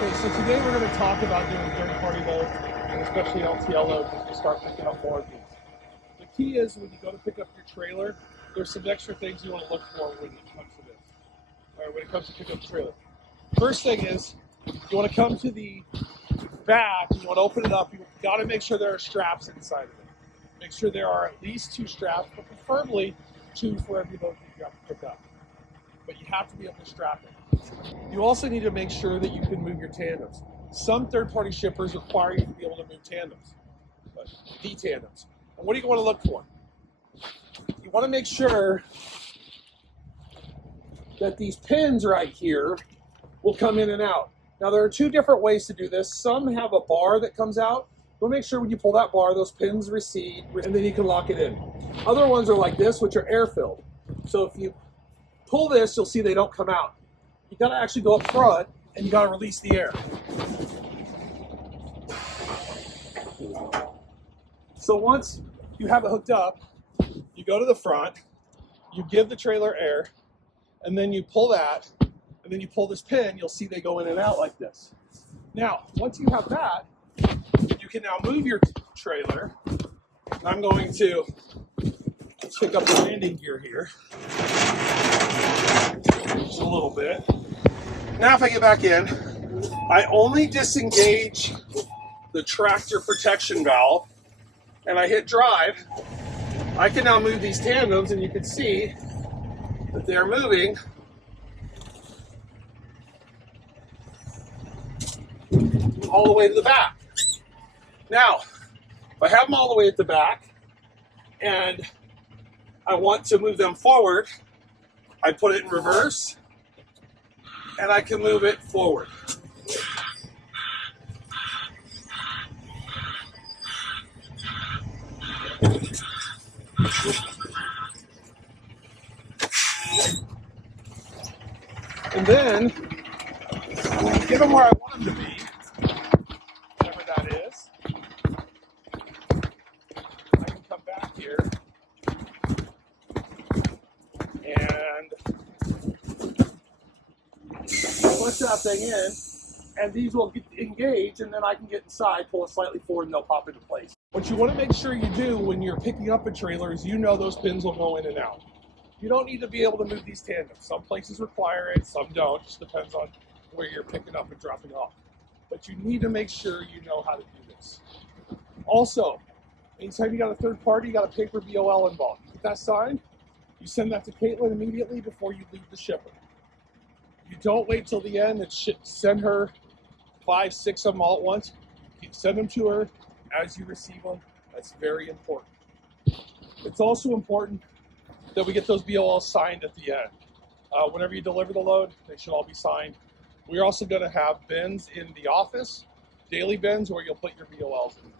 Okay, so today we're going to talk about doing third-party loads, and especially LTL loads as you start picking up more of these. The key is when you go to pick up your trailer, there's some extra things you want to look for when it comes to this, or when it comes to picking up the trailer. First thing is, you want to come to the back, you want to open it up, you've got to make sure there are straps inside of it. Make sure there are at least 2 straps, but preferably 2 for every load that you have to pick up. But you have to be able to strap it. You also need to make sure that you can move your tandems. Some third-party shippers require you to be able to move tandems, the tandems. And what do you want to look for? You want to make sure that these pins right here will come in and out. Now there are 2 different ways to do this. Some have a bar that comes out. You'll make sure when you pull that bar, those pins recede, and then you can lock it in. Other ones are like this, which are air-filled. So if you pull this, you'll see they don't come out. You gotta actually go up front and you gotta release the air. So once you have it hooked up, you go to the front, you give the trailer air, and then you pull that, and then you pull this pin, you'll see they go in and out like this. Now, once you have that, you can now move your trailer. I'm going to pick up the landing gear here. Just a little bit. Now if I get back in, I only disengage the tractor protection valve and I hit drive. I can now move these tandems and you can see that they're moving all the way to the back. Now, if I have them all the way at the back and I want to move them forward, I put it in reverse and I can move it forward. And then get them where I want them to be, whatever that is. I can come back here and push that thing in, and these will get engaged, and then I can get inside, pull it slightly forward, and they'll pop into place. What you want to make sure you do when you're picking up a trailer is you know those pins will go in and out. You don't need to be able to move these tandems. Some places require it, some don't. It just depends on where you're picking up and dropping off. But you need to make sure you know how to do this. Also, anytime you got a third party, you got a paper BOL involved. You get that signed, you send that to Caitlin immediately before you leave the shipper. You don't wait till the end and send her 5, 6 of them all at once. You send them to her as you receive them. That's very important. It's also important that we get those BOLs signed at the end. Whenever you deliver the load, they should all be signed. We're also going to have bins in the office, daily bins where you'll put your BOLs in.